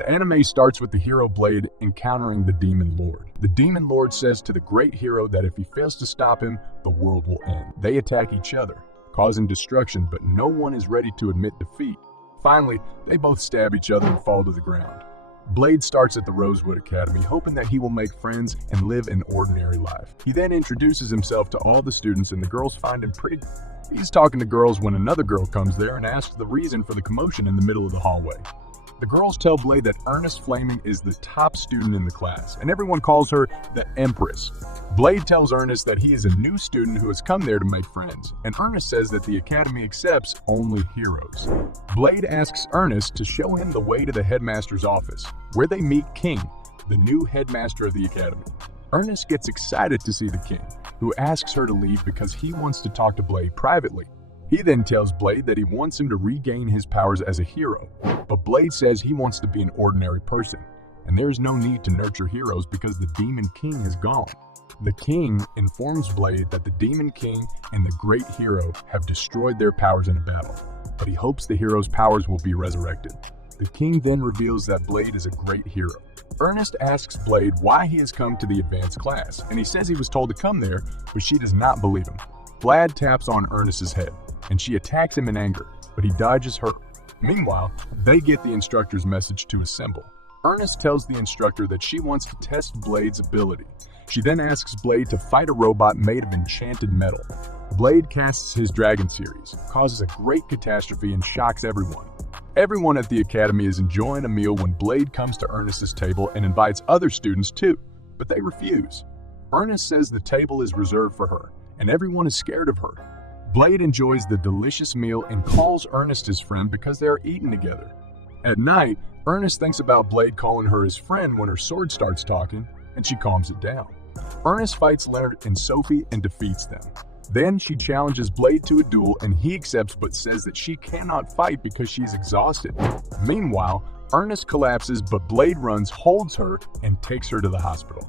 The anime starts with the hero Blade encountering the Demon Lord. The Demon Lord says to the great hero that if he fails to stop him, the world will end. They attack each other, causing destruction, but no one is ready to admit defeat. Finally, they both stab each other and fall to the ground. Blade starts at the Rosewood Academy, hoping that he will make friends and live an ordinary life. He then introduces himself to all the students, and the girls find him pretty. He's talking to girls when another girl comes there and asks the reason for the commotion in the middle of the hallway. The girls tell Blade that Ernest Flaming is the top student in the class, and everyone calls her the Empress. Blade tells Ernest that he is a new student who has come there to make friends, and Ernest says that the academy accepts only heroes. Blade asks Ernest to show him the way to the headmaster's office, where they meet King, the new headmaster of the academy. Ernest gets excited to see the King, who asks her to leave because he wants to talk to Blade privately. He then tells Blade that he wants him to regain his powers as a hero, but Blade says he wants to be an ordinary person, and there is no need to nurture heroes because the Demon King has gone. The King informs Blade that the Demon King and the great hero have destroyed their powers in a battle, but he hopes the hero's powers will be resurrected. The King then reveals that Blade is a great hero. Ernest asks Blade why he has come to the advanced class, and he says he was told to come there, but she does not believe him. Blade taps on Ernest's head, and she attacks him in anger, but he dodges her. Meanwhile, they get the instructor's message to assemble. Ernest tells the instructor that she wants to test Blade's ability. She then asks Blade to fight a robot made of enchanted metal. Blade casts his Dragon series, causes a great catastrophe, and shocks everyone. Everyone at the academy is enjoying a meal when Blade comes to Ernest's table and invites other students too, but they refuse. Ernest says the table is reserved for her, and everyone is scared of her. Blade enjoys the delicious meal and calls Ernest his friend because they are eating together. At night, Ernest thinks about Blade calling her his friend when her sword starts talking, and she calms it down. Ernest fights Leonard and Sophie and defeats them. Then she challenges Blade to a duel, and he accepts but says that she cannot fight because she's exhausted. Meanwhile, Ernest collapses, but Blade runs, holds her, and takes her to the hospital.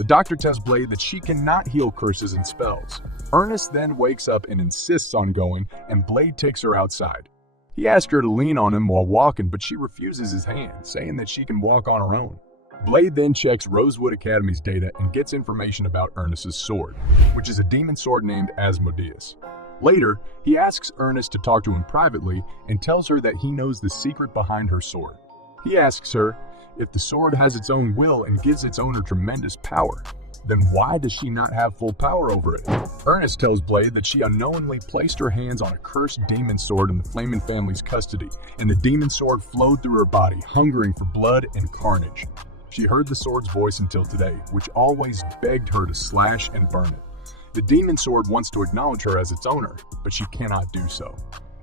The doctor tells Blade that she cannot heal curses and spells. Ernest then wakes up and insists on going, and Blade takes her outside. He asks her to lean on him while walking, but she refuses his hand, saying that she can walk on her own. Blade then checks Rosewood Academy's data and gets information about Ernest's sword, which is a demon sword named Asmodeus. Later, he asks Ernest to talk to him privately and tells her that he knows the secret behind her sword. He asks her, if the sword has its own will and gives its owner tremendous power, then why does she not have full power over it? Ernest tells Blade that she unknowingly placed her hands on a cursed demon sword in the Flamin family's custody, and the demon sword flowed through her body, hungering for blood and carnage. She heard the sword's voice until today, which always begged her to slash and burn it. The demon sword wants to acknowledge her as its owner, but she cannot do so.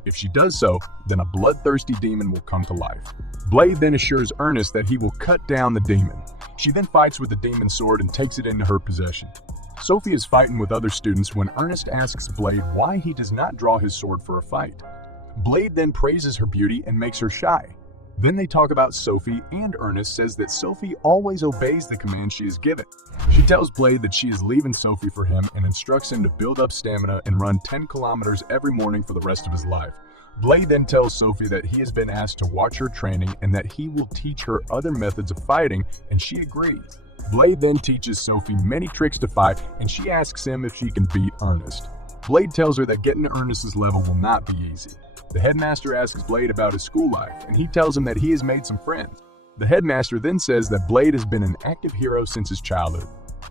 If she does so, then a bloodthirsty demon will come to life. Blade then assures Ernest that he will cut down the demon. She then fights with the demon sword and takes it into her possession. Sophie is fighting with other students when Ernest asks Blade why he does not draw his sword for a fight. Blade then praises her beauty and makes her shy. Then they talk about Sophie, and Ernest says that Sophie always obeys the command she is given. She tells Blade that she is leaving Sophie for him and instructs him to build up stamina and run 10 kilometers every morning for the rest of his life. Blade then tells Sophie that he has been asked to watch her training and that he will teach her other methods of fighting, and she agrees. Blade then teaches Sophie many tricks to fight, and she asks him if she can beat Ernest. Blade tells her that getting to Ernest's level will not be easy. The headmaster asks Blade about his school life, and he tells him that he has made some friends. The headmaster then says that Blade has been an active hero since his childhood.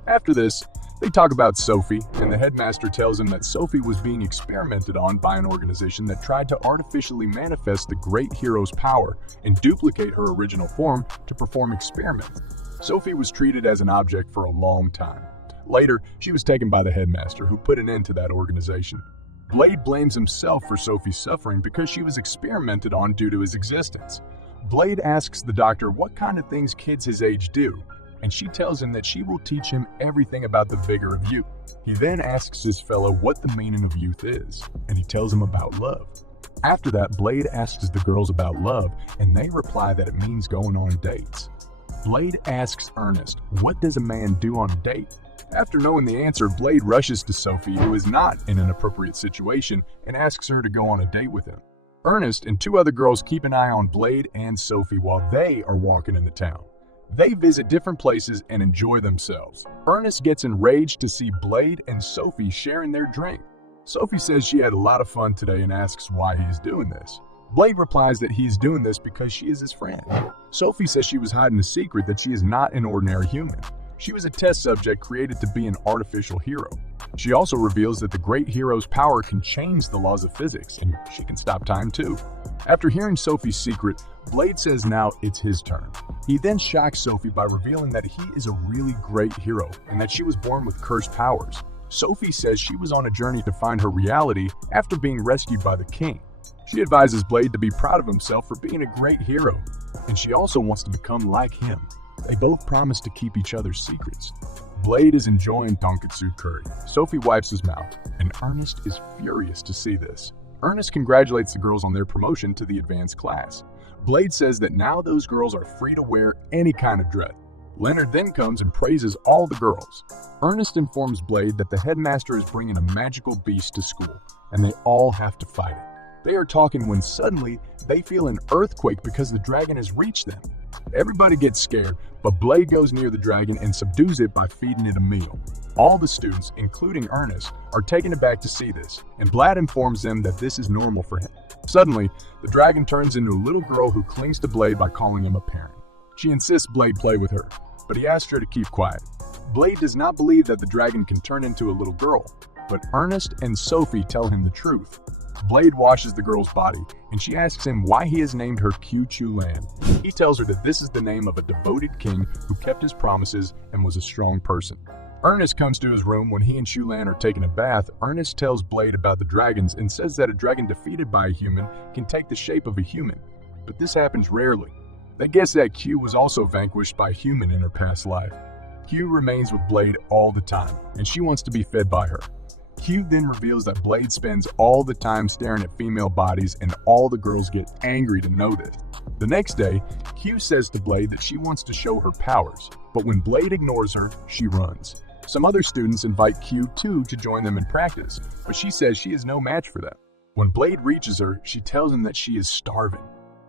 After this, they talk about Sophie, and the headmaster tells him that Sophie was being experimented on by an organization that tried to artificially manifest the great hero's power and duplicate her original form to perform experiments. Sophie was treated as an object for a long time. Later, she was taken by the headmaster, who put an end to that organization. Blade blames himself for Sophie's suffering because she was experimented on due to his existence. Blade asks the doctor what kind of things kids his age do, and she tells him that she will teach him everything about the vigor of youth. He then asks his fellow what the meaning of youth is, and he tells him about love. After that, Blade asks the girls about love, and they reply that it means going on dates. Blade asks Ernest, what does a man do on a date? After knowing the answer, Blade rushes to Sophie, who is not in an appropriate situation, and asks her to go on a date with him. Ernest and two other girls keep an eye on Blade and Sophie while they are walking in the town. They visit different places and enjoy themselves. Ernest gets enraged to see Blade and Sophie sharing their drink. Sophie says she had a lot of fun today and asks why he's doing this. Blade replies that he's doing this because she is his friend. Sophie says she was hiding a secret that she is not an ordinary human. She was a test subject created to be an artificial hero. She also reveals that the great hero's power can change the laws of physics, and she can stop time too. After hearing Sophie's secret, Blade says now it's his turn. He then shocks Sophie by revealing that he is a really great hero and that she was born with cursed powers. Sophie says she was on a journey to find her reality after being rescued by the king. She advises Blade to be proud of himself for being a great hero, and she also wants to become like him. They both promise to keep each other's secrets. Blade is enjoying tonkatsu curry. Sophie wipes his mouth, and Ernest is furious to see this. Ernest congratulates the girls on their promotion to the advanced class. Blade says that now those girls are free to wear any kind of dress. Leonard then comes and praises all the girls. Ernest informs Blade that the headmaster is bringing a magical beast to school, and they all have to fight it. They are talking when suddenly they feel an earthquake because the dragon has reached them. Everybody gets scared, but Blade goes near the dragon and subdues it by feeding it a meal. All the students, including Ernest, are taken aback to see this, and Blade informs them that this is normal for him. Suddenly, the dragon turns into a little girl who clings to Blade by calling him a parent. She insists Blade play with her, but he asks her to keep quiet. Blade does not believe that the dragon can turn into a little girl, but Ernest and Sophie tell him the truth. Blade washes the girl's body, and she asks him why he has named her Chu-Lan. He tells her that this is the name of a devoted king who kept his promises and was a strong person. Ernest comes to his room when he and Chu-Lan are taking a bath. Ernest tells Blade about the dragons and says that a dragon defeated by a human can take the shape of a human, but this happens rarely. They guess that Q was also vanquished by a human in her past life. Q remains with Blade all the time, and she wants to be fed by her. Q then reveals that Blade spends all the time staring at female bodies, and all the girls get angry to know this. The next day, Q says to Blade that she wants to show her powers, but when Blade ignores her, she runs. Some other students invite Q too to join them in practice, but she says she is no match for them. When Blade reaches her, she tells him that she is starving.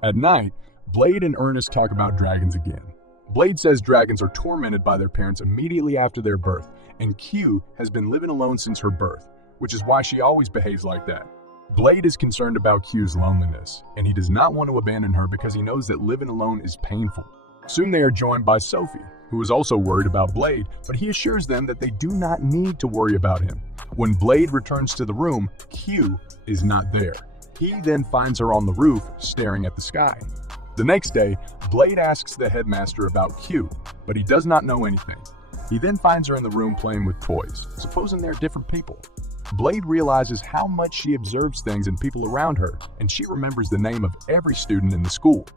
At night, Blade and Ernest talk about dragons again. Blade says dragons are tormented by their parents immediately after their birth, and Q has been living alone since her birth, which is why she always behaves like that. Blade is concerned about Q's loneliness, and he does not want to abandon her because he knows that living alone is painful. Soon they are joined by Sophie, who is also worried about Blade, but he assures them that they do not need to worry about him. When Blade returns to the room, Q is not there. He then finds her on the roof, staring at the sky. The next day, Blade asks the headmaster about Q, but he does not know anything. He then finds her in the room playing with toys, supposing they're different people. Blade realizes how much she observes things and people around her, and she remembers the name of every student in the school.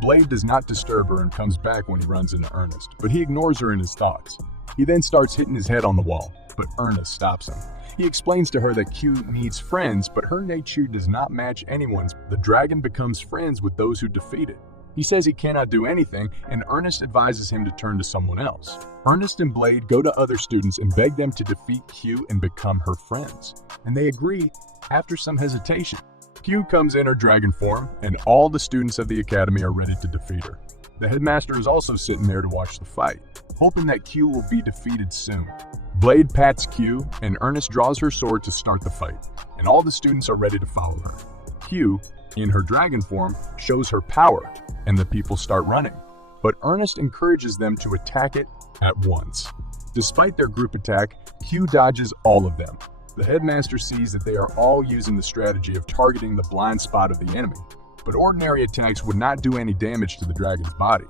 Blade does not disturb her and comes back when he runs into Ernest, but he ignores her in his thoughts. He then starts hitting his head on the wall, but Ernest stops him. He explains to her that Q needs friends, but her nature does not match anyone's. The dragon becomes friends with those who defeat it. He says he cannot do anything, and Ernest advises him to turn to someone else. Ernest and Blade go to other students and beg them to defeat Q and become her friends, and they agree after some hesitation. Q comes in her dragon form, and all the students of the academy are ready to defeat her. The headmaster is also sitting there to watch the fight, hoping that Q will be defeated soon. Blade pats Q, and Ernest draws her sword to start the fight, and all the students are ready to follow her. Q, in her dragon form, shows her power, and the people start running. But Ernest encourages them to attack it at once. Despite their group attack, Q dodges all of them. The headmaster sees that they are all using the strategy of targeting the blind spot of the enemy, but ordinary attacks would not do any damage to the dragon's body.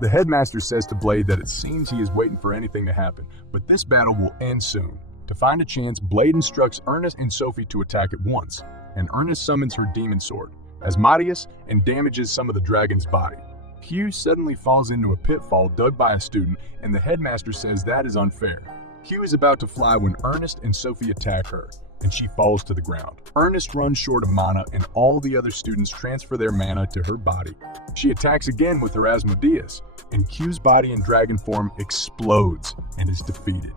The headmaster says to Blade that it seems he is waiting for anything to happen, but this battle will end soon. To find a chance, Blade instructs Ernest and Sophie to attack at once, and Ernest summons her demon sword, Asmodeus, and damages some of the dragon's body. Q suddenly falls into a pitfall dug by a student, and the headmaster says that is unfair. Q is about to fly when Ernest and Sophie attack her, and she falls to the ground. Ernest runs short of mana, and all the other students transfer their mana to her body. She attacks again with her Asmodeus, and Q's body in dragon form explodes and is defeated.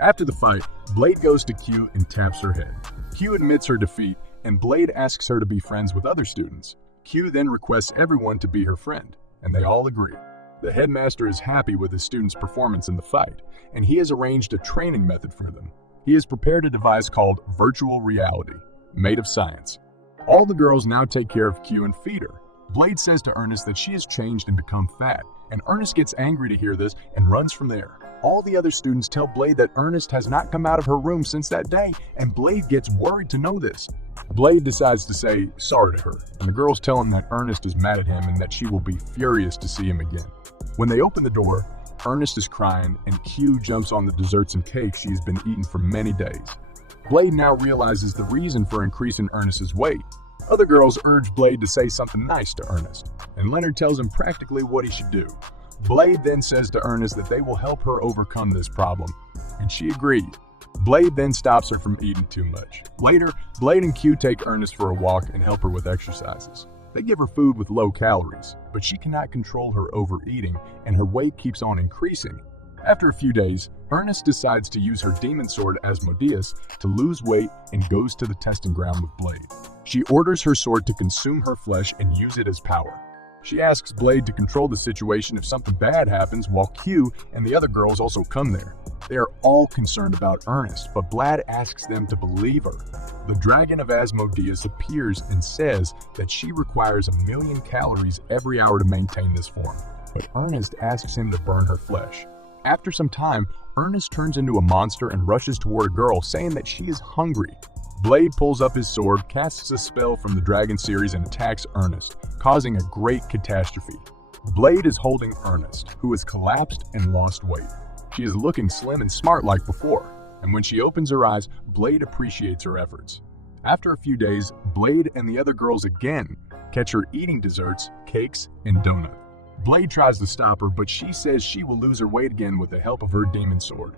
After the fight, Blade goes to Q and taps her head. Q admits her defeat, and Blade asks her to be friends with other students. Q then requests everyone to be her friend, and they all agree. The headmaster is happy with his students' performance in the fight, and he has arranged a training method for them. He has prepared a device called virtual reality, made of science. All the girls now take care of Q and feed her. Blade says to Ernest that she has changed and become fat, and Ernest gets angry to hear this and runs from there. All the other students tell Blade that Ernest has not come out of her room since that day, and Blade gets worried to know this. Blade decides to say sorry to her, and the girls tell him that Ernest is mad at him and that she will be furious to see him again. When they open the door, Ernest is crying, and Q jumps on the desserts and cakes he has been eating for many days. Blade now realizes the reason for increasing Ernest's weight. Other girls urge Blade to say something nice to Ernest, and Leonard tells him practically what he should do. Blade then says to Ernest that they will help her overcome this problem, and she agreed. Blade then stops her from eating too much. Later, Blade and Q take Ernest for a walk and help her with exercises. They give her food with low calories, but she cannot control her overeating, and her weight keeps on increasing. After a few days, Ernest decides to use her demon sword Asmodeus to lose weight and goes to the testing ground with Blade. She orders her sword to consume her flesh and use it as power. She asks Blade to control the situation if something bad happens, while Q and the other girls also come there. They are all concerned about Ernest, but Blade asks them to believe her. The dragon of Asmodeus appears and says that she requires 1,000,000 calories every hour to maintain this form, but Ernest asks him to burn her flesh. After some time, Ernest turns into a monster and rushes toward a girl, saying that she is hungry. Blade pulls up his sword, casts a spell from the Dragon series, and attacks Ernest, causing a great catastrophe. Blade is holding Ernest, who has collapsed and lost weight. She is looking slim and smart like before, and when she opens her eyes, Blade appreciates her efforts. After a few days, Blade and the other girls again catch her eating desserts, cakes, and donuts. Blade tries to stop her, but she says she will lose her weight again with the help of her demon sword.